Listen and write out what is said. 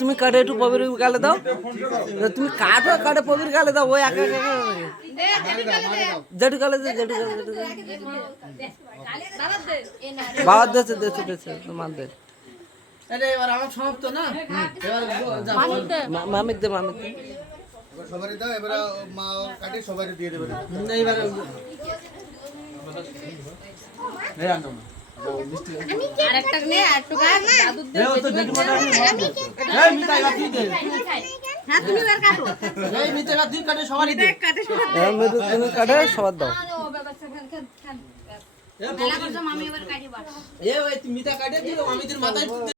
তুমি কাটে একটু পবির গালে দাও, তুমি কাটো কাটে পবির গালে দাও, ওই একা জেঠু গালে দে, জেঠু গালে বাবার দেশে দেশে দেশে তোমার দেশ। এবার আমার সমাপ্ত না, মামির দে, মামির দে সবারই দাও। এবারে মা কাটে সবাই দিয়ে দেবে। এইবার আরেকটা নে, আরেকটু খা, দাদুর দে। এই মিঠাই বা তুই দে, হ্যাঁ তুমি এবার কাটো। এই মিঠাই বা তুই কাটে সবারই দে। কাটে তুমি কাটে সবার দাও। মেলা করছো, মামি এবার কাটিবা। এই তুই মিঠা কাটে দিও, আমি তোর মাথায়